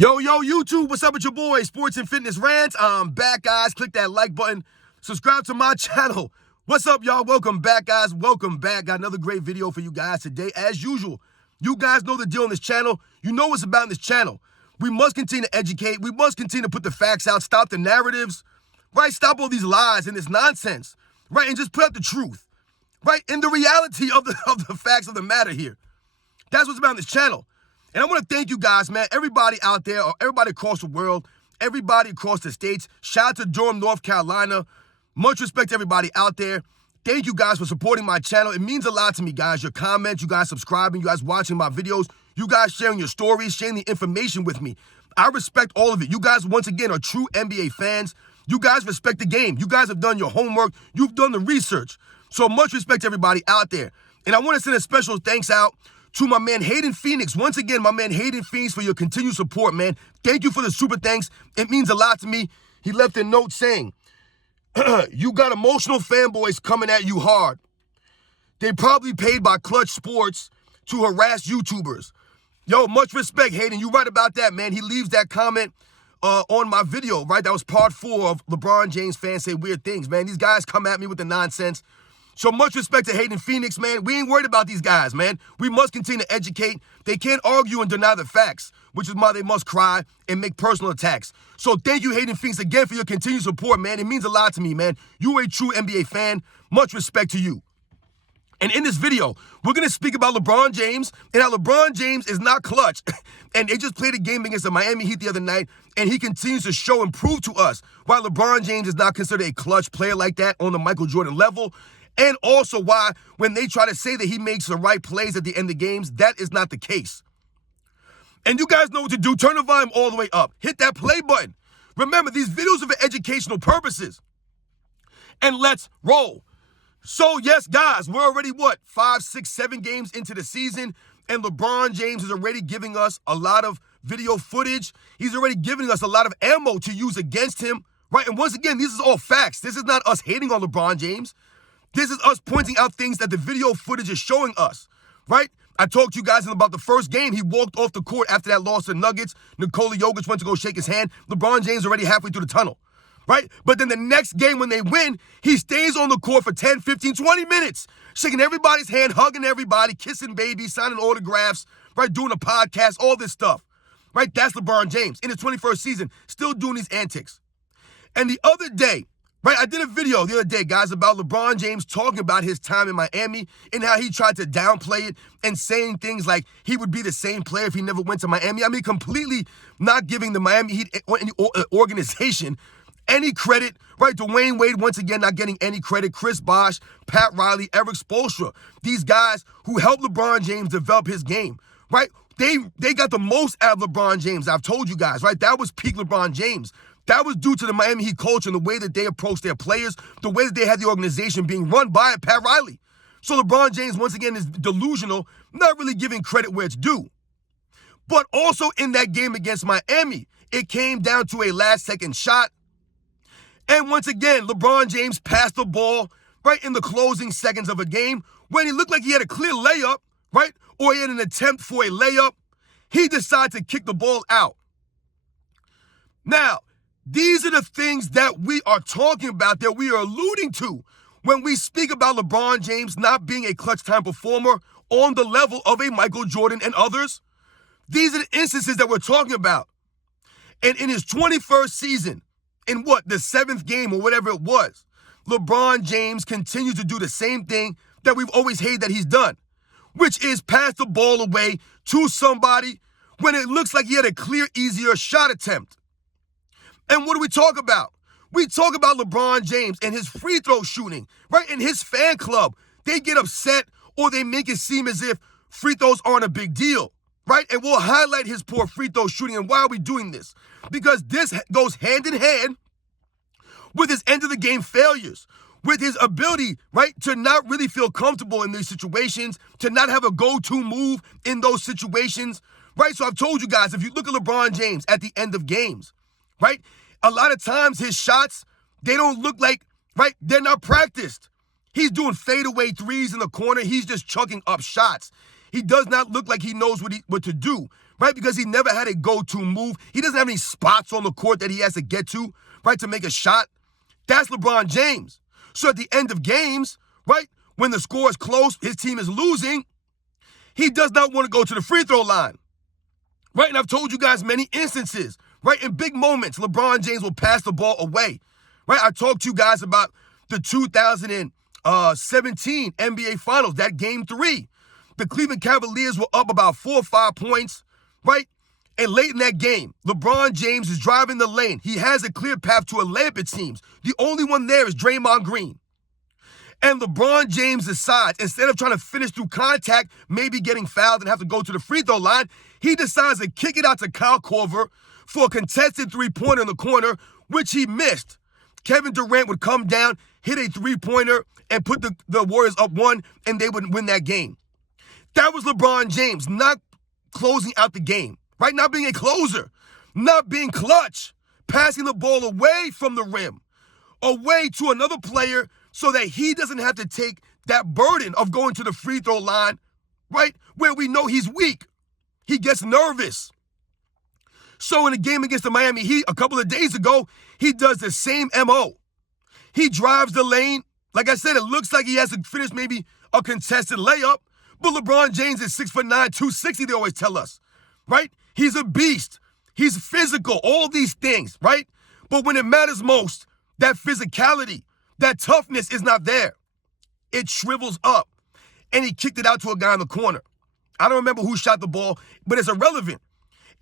Yo, YouTube, what's up with your boy, Sports and Fitness Rants? I'm back, guys. Click that like button. Subscribe to my channel. What's up, y'all? Welcome back, guys. Welcome back. Got another great video for you guys today. As usual, you guys know the deal on this channel. You know what's about in this channel. We must continue to educate. We must continue to put the facts out. Stop the narratives, right? Stop all these lies and this nonsense, right? And just put out the truth, right? And the reality of the facts of the matter here. That's what's about in this channel. And I want to thank you guys, man. Everybody out there, or everybody across the world, everybody across the states. Shout out to Durham, North Carolina. Much respect to everybody out there. Thank you guys for supporting my channel. It means a lot to me, guys. Your comments, you guys subscribing, you guys watching my videos, you guys sharing your stories, sharing the information with me. I respect all of it. You guys, once again, are true NBA fans. You guys respect the game. You guys have done your homework. You've done the research. So much respect to everybody out there. And I want to send a special thanks out to my man Hayden Phoenix. Once again, my man Hayden Phoenix, for your continued support, man. Thank you for the super thanks. It means a lot to me. He left a note saying, you got emotional fanboys coming at you hard. They probably paid by Clutch Sports to harass YouTubers. Yo, much respect, Hayden. You right about that, man. He leaves that comment on my video, right? That was part 4 of LeBron James fans say weird things, man. These guys come at me with the nonsense. So much respect to Hayden Phoenix, man. We ain't worried about these guys, man. We must continue to educate. They can't argue and deny the facts, which is why they must cry and make personal attacks. So thank you, Hayden Phoenix, again for your continued support, man. It means a lot to me, man. You are a true NBA fan. Much respect to you. And in this video, we're going to speak about LeBron James and how LeBron James is not clutch. And they just played a game against the Miami Heat the other night, and he continues to show and prove to us why LeBron James is not considered a clutch player like that on the Michael Jordan level. And also why, when they try to say that he makes the right plays at the end of games, that is not the case. And you guys know what to do. Turn the volume all the way up. Hit that play button. Remember, these videos are for educational purposes. And let's roll. So, yes, guys, we're already, 5, 6, 7 games into the season, and LeBron James is already giving us a lot of video footage. He's already giving us a lot of ammo to use against him, right? And once again, this is all facts. This is not us hating on LeBron James. This is us pointing out things that the video footage is showing us, right? I talked to you guys about the first game. He walked off the court after that loss to the Nuggets. Nikola Jokic went to go shake his hand. LeBron James already halfway through the tunnel, right? But then the next game when they win, he stays on the court for 10, 15, 20 minutes, shaking everybody's hand, hugging everybody, kissing babies, signing autographs, right? Doing a podcast, all this stuff, right? That's LeBron James in his 21st season, still doing these antics. And the other day, right, I did a video the other day, guys, about LeBron James talking about his time in Miami and how he tried to downplay it and saying things like he would be the same player if he never went to Miami. I mean, completely not giving the Miami Heat organization any credit, right? Dwayne Wade, once again, not getting any credit. Chris Bosh, Pat Riley, Eric Spoelstra, these guys who helped LeBron James develop his game, right? They got the most out of LeBron James. I've told you guys, right? That was peak LeBron James. That was due to the Miami Heat culture and the way that they approached their players, the way that they had the organization being run by Pat Riley. So LeBron James, once again, is delusional, not really giving credit where it's due. But also in that game against Miami, it came down to a last-second shot. And once again, LeBron James passed the ball right in the closing seconds of a game when he looked like he had a clear layup, right? Or he had an attempt for a layup. He decided to kick the ball out. Now, these are the things that we are talking about, that we are alluding to when we speak about LeBron James not being a clutch time performer on the level of a Michael Jordan and others. These are the instances that we're talking about. And in his 21st season, in the 7th game or whatever it was, LeBron James continues to do the same thing that we've always hated that he's done, which is pass the ball away to somebody when it looks like he had a clear, easier shot attempt. And what do we talk about? We talk about LeBron James and his free throw shooting, right? And his fan club, they get upset or they make it seem as if free throws aren't a big deal, right? And we'll highlight his poor free throw shooting. And why are we doing this? Because this goes hand in hand with his end of the game failures, with his ability, right, to not really feel comfortable in these situations, to not have a go-to move in those situations, right? So I've told you guys, if you look at LeBron James at the end of games, right, a lot of times his shots, they don't look like, right, they're not practiced. He's doing fadeaway threes in the corner. He's just chucking up shots. He does not look like he knows what to do, right? Because he never had a go-to move. He doesn't have any spots on the court that he has to get to, right, to make a shot. That's LeBron James. So at the end of games, right, when the score is close, his team is losing, he does not want to go to the free throw line, right? And I've told you guys many instances, right? In big moments, LeBron James will pass the ball away, right? I talked to you guys about the 2017 NBA Finals, that game 3. The Cleveland Cavaliers were up about 4 or 5 points, right? And late in that game, LeBron James is driving the lane. He has a clear path to a layup, it seems. The only one there is Draymond Green. And LeBron James decides, instead of trying to finish through contact, maybe getting fouled and have to go to the free throw line, he decides to kick it out to Kyle Korver for a contested three-pointer in the corner, which he missed. Kevin Durant would come down, hit a three-pointer, and put the Warriors up 1, and they would win that game. That was LeBron James not closing out the game, right? Not being a closer, not being clutch, passing the ball away from the rim, away to another player so that he doesn't have to take that burden of going to the free throw line, right? Where we know he's weak. He gets nervous. So in a game against the Miami Heat a couple of days ago, he does the same MO. He drives the lane. Like I said, it looks like he has to finish maybe a contested layup, but LeBron James is 6'9", 260, they always tell us, right? He's a beast. He's physical, all these things, right? But when it matters most, that physicality, that toughness is not there. It shrivels up, and he kicked it out to a guy in the corner. I don't remember who shot the ball, but it's irrelevant.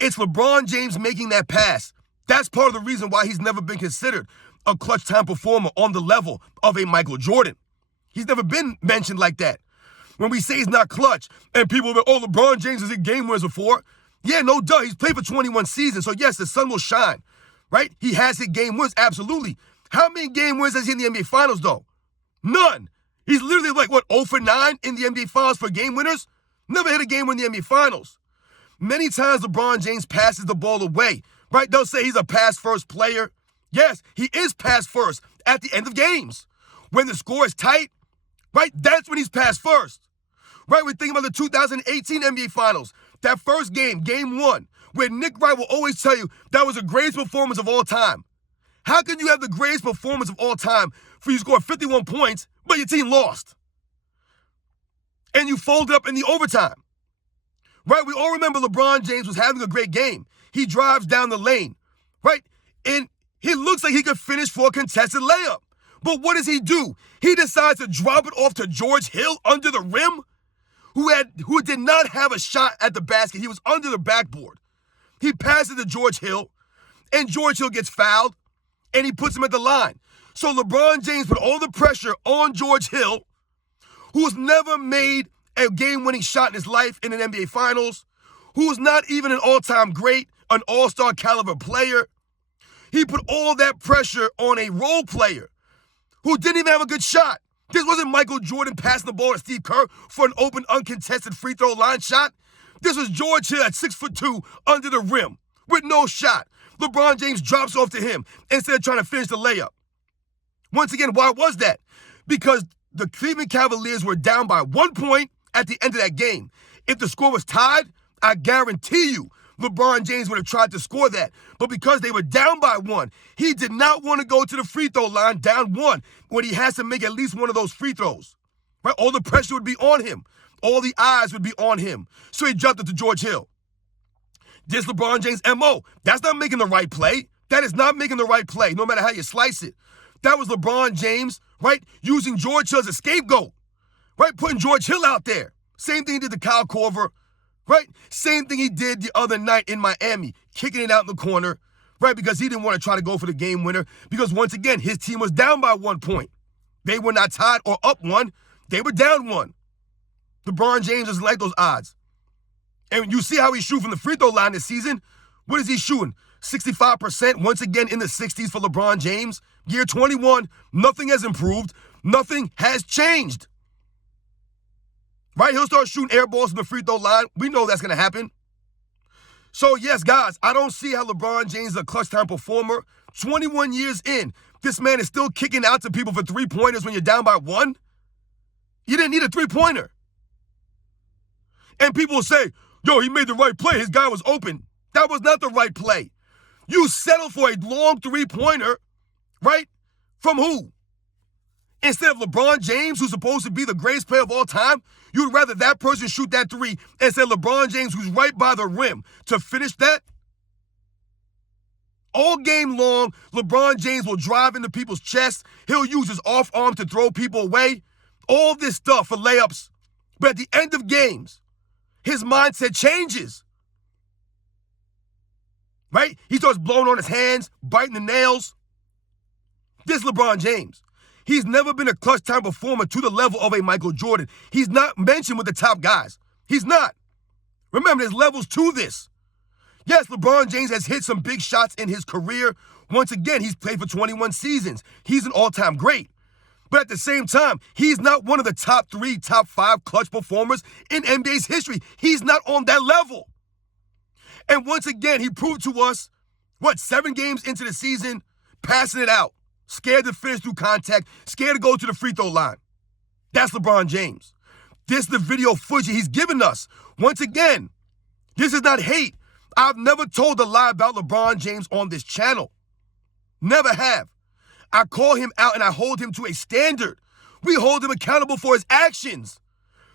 It's LeBron James making that pass. That's part of the reason why he's never been considered a clutch time performer on the level of a Michael Jordan. He's never been mentioned like that. When we say he's not clutch, and people go, oh, LeBron James is a game winner before. Yeah, no duh. He's played for 21 seasons, so yes, the sun will shine, right? He has hit game wins, absolutely. How many game wins has he in the NBA Finals, though? None. He's literally like, 0 for 9 in the NBA Finals for game winners? Never hit a game win in the NBA Finals. Many times LeBron James passes the ball away, right? They'll say he's a pass-first player. Yes, he is pass-first at the end of games. When the score is tight, right, that's when he's pass-first. Right, we're thinking about the 2018 NBA Finals. That first game, game 1, where Nick Wright will always tell you that was the greatest performance of all time. How can you have the greatest performance of all time for you to score 51 points, but your team lost? And you folded up in the overtime. Right, we all remember LeBron James was having a great game. He drives down the lane, right? And he looks like he could finish for a contested layup. But what does he do? He decides to drop it off to George Hill under the rim, who did not have a shot at the basket. He was under the backboard. He passes to George Hill, and George Hill gets fouled, and he puts him at the line. So LeBron James put all the pressure on George Hill, who's never made a game-winning shot in his life in an NBA Finals, who's not even an all-time great, an all-star caliber player. He put all that pressure on a role player who didn't even have a good shot. This wasn't Michael Jordan passing the ball to Steve Kerr for an open, uncontested free throw line shot. This was George Hill at 6'2" under the rim with no shot. LeBron James drops off to him instead of trying to finish the layup. Once again, why was that? Because the Cleveland Cavaliers were down by 1 point at the end of that game. If the score was tied, I guarantee you LeBron James would have tried to score that. But because they were down by 1, he did not want to go to the free throw line down 1 when he has to make at least one of those free throws. Right? All the pressure would be on him. All the eyes would be on him. So he jumped it to George Hill. This LeBron James MO. That's not making the right play. That is not making the right play, no matter how you slice it. That was LeBron James, right, using George Hill as a scapegoat. Right? Putting George Hill out there. Same thing he did to Kyle Korver. Right? Same thing he did the other night in Miami, kicking it out in the corner, right? Because he didn't want to try to go for the game winner because, once again, his team was down by 1 point. They were not tied or up 1. They were down 1. LeBron James doesn't like those odds. And you see how he shoots from the free throw line this season. What is he shooting? 65%, once again in the 60s for LeBron James. Year 21, nothing has improved. Nothing has changed. Right? He'll start shooting air balls from the free throw line. We know that's going to happen. So, yes, guys, I don't see how LeBron James is a clutch time performer. 21 years in, this man is still kicking out to people for three-pointers when you're down by 1. You didn't need a three-pointer. And people will say, Yo, he made the right play. His guy was open. That was not the right play. You settle for a long three-pointer, right? From who? Instead of LeBron James, who's supposed to be the greatest player of all time, you'd rather that person shoot that three instead of LeBron James, who's right by the rim, to finish that? All game long, LeBron James will drive into people's chests. He'll use his off arm to throw people away. All this stuff for layups. But at the end of games, his mindset changes. Right? He starts blowing on his hands, biting the nails. This LeBron James. He's never been a clutch time performer to the level of a Michael Jordan. He's not mentioned with the top guys. He's not. Remember, there's levels to this. Yes, LeBron James has hit some big shots in his career. Once again, he's played for 21 seasons. He's an all-time great. But at the same time, he's not one of the top 3, top 5 clutch performers in NBA's history. He's not on that level. And once again, he proved to us, 7 games into the season, passing it out. Scared to finish through contact, scared to go to the free throw line. That's LeBron James. This is the video footage he's given us. Once again, this is not hate. I've never told a lie about LeBron James on this channel. Never have. I call him out and I hold him to a standard. We hold him accountable for his actions.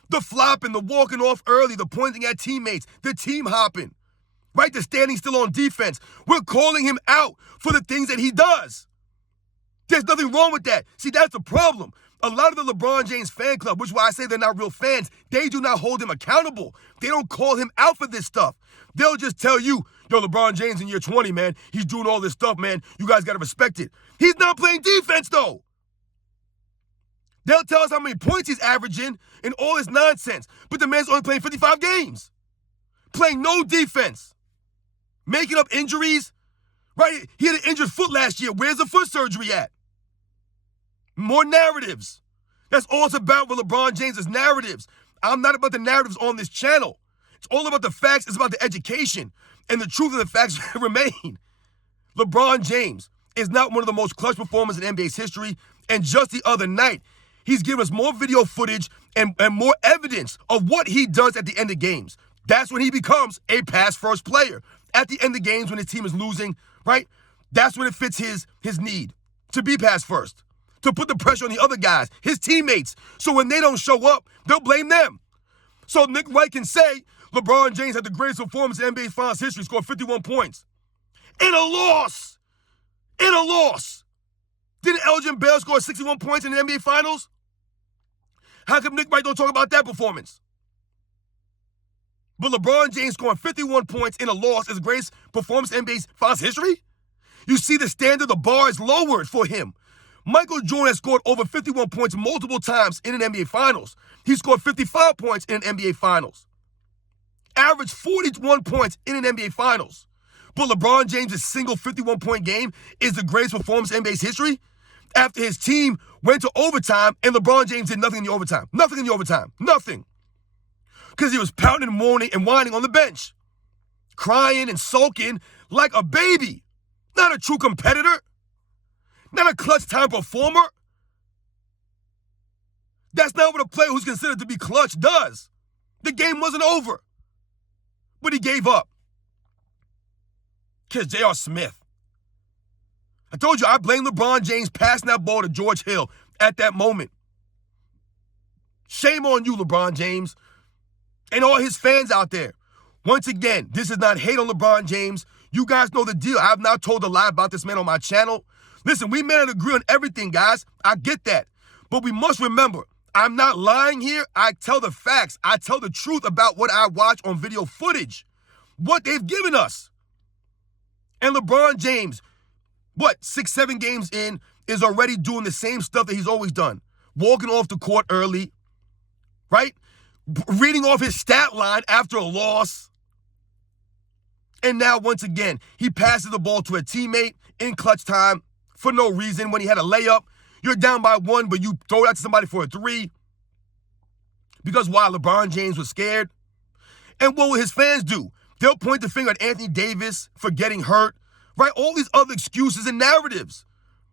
The flopping, the walking off early, the pointing at teammates, the team hopping, right? The standing still on defense. We're calling him out for the things that he does. There's nothing wrong with that. See, that's the problem. A lot of the LeBron James fan club, which is why I say they're not real fans, they do not hold him accountable. They don't call him out for this stuff. They'll just tell you, yo, LeBron James in year 20, man, he's doing all this stuff, man. You guys got to respect it. He's not playing defense, though. They'll tell us how many points he's averaging and all this nonsense. But the man's only playing 55 games. Playing no defense. Making up injuries. Right? He had an injured foot last year. Where's the foot surgery at? More narratives. That's all it's about with LeBron James is narratives. I'm not about the narratives on this channel. It's all about the facts. It's about the education. And the truth of the facts remain. LeBron James is not one of the most clutch performers in NBA's history. And just the other night, he's given us more video footage and more evidence of what he does at the end of games. That's when he becomes a pass-first player. At the end of games when his team is losing, right? That's when it fits his need to be pass first, to put the pressure on the other guys, his teammates. So when they don't show up, they'll blame them. So Nick Wright can say LeBron James had the greatest performance in NBA Finals history, scored 51 points. In a loss. In a loss. Didn't Elgin Baylor score 61 points in the NBA Finals? How come Nick Wright don't talk about that performance? But LeBron James scoring 51 points in a loss is the greatest performance in NBA's Finals history? You see the standard, the bar is lowered for him. Michael Jordan has scored over 51 points multiple times in an NBA Finals. He scored 55 points in an NBA Finals. Averaged 41 points in an NBA Finals. But LeBron James' single 51-point game is the greatest performance in NBA's history after his team went to overtime and LeBron James did nothing in the overtime. Nothing in the overtime. Nothing. Because he was pouting and moaning and whining on the bench. Crying and sulking like a baby. Not a true competitor. Not a clutch time performer. That's not what a player who's considered to be clutch does. The game wasn't over. But he gave up. Because J.R. Smith. I told you I blame LeBron James passing that ball to George Hill at that moment. Shame on you, LeBron James. And all his fans out there. Once again, this is not hate on LeBron James. You guys know the deal. I have not told a lie about this man on my channel. Listen, we may not agree on everything, guys. I get that. But we must remember, I'm not lying here. I tell the facts. I tell the truth about what I watch on video footage. What they've given us. And LeBron James, 6, 7 games in, is already doing the same stuff that he's always done. Walking off the court early, right? Reading off his stat line after a loss. And now, once again, he passes the ball to a teammate in clutch time for no reason. When he had a layup, you're down by 1, but you throw it out to somebody for a 3. Because why? LeBron James was scared. And what will his fans do? They'll point the finger at Anthony Davis for getting hurt, right? All these other excuses and narratives,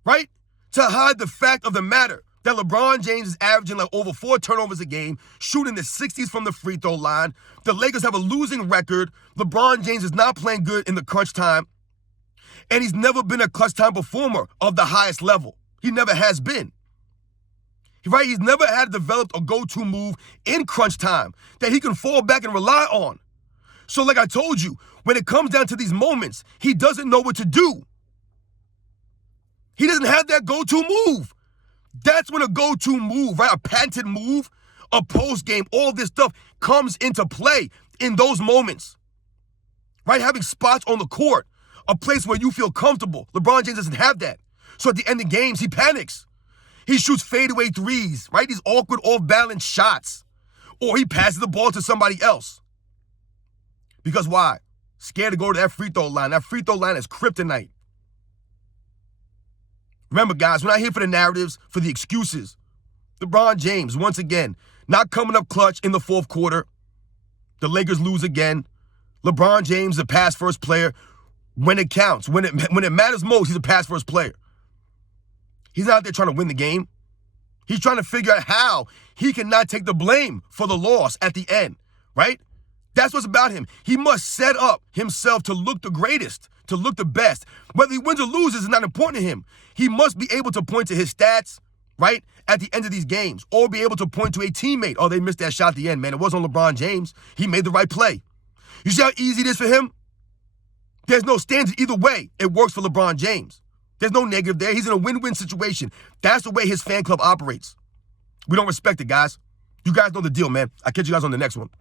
right? To hide the fact of the matter. that LeBron James is averaging like over 4 turnovers a game, shooting the 60s from the free throw line. The Lakers have a losing record. LeBron James is not playing good in the crunch time. And he's never been a clutch time performer of the highest level. He never has been. Right? He's never had developed a go-to move in crunch time that he can fall back and rely on. So like I told you, when it comes down to these moments, he doesn't know what to do. He doesn't have that go-to move. That's when a go-to move, right? A patented move, a post game, all this stuff comes into play in those moments. Right? Having spots on the court, a place where you feel comfortable. LeBron James doesn't have that. So at the end of games, he panics. He shoots fadeaway threes, right? These awkward off-balance shots. Or he passes the ball to somebody else. Because why? Scared to go to that free throw line. That free throw line is kryptonite. Remember, guys, we're not here for the narratives, for the excuses. LeBron James, once again, not coming up clutch in the fourth quarter. The Lakers lose again. LeBron James, the pass-first player. When it counts, when it matters most, he's a pass-first player. He's not out there trying to win the game. He's trying to figure out how he cannot take the blame for the loss at the end, right? That's what's about him. He must set up himself to look the greatest, to look the best. Whether he wins or loses is not important to him. He must be able to point to his stats, right, at the end of these games, or be able to point to a teammate. Oh, they missed that shot at the end, man. It wasn't on LeBron James. He made the right play. You see how easy it is for him? There's no standard either way. It works for LeBron James. There's no negative there. He's in a win-win situation. That's the way his fan club operates. We don't respect it, guys. You guys know the deal, man. I'll catch you guys on the next one.